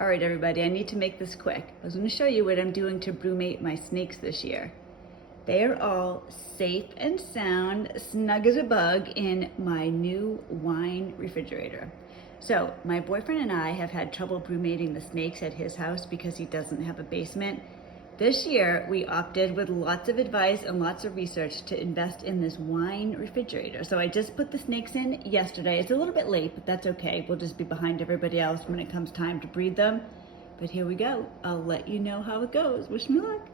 All right, everybody, I need to make this quick. I was going to show you what I'm doing to brumate my snakes this year. They are all safe and sound, snug as a bug in my new wine refrigerator. So my boyfriend and I have had trouble brumating the snakes at his house because he doesn't have a basement. This year, we opted with lots of advice and lots of research to invest in this wine refrigerator. So I just put the snakes in yesterday. It's a little bit late, but that's okay. We'll just be behind everybody else when it comes time to breed them. But here we go. I'll let you know how it goes. Wish me luck.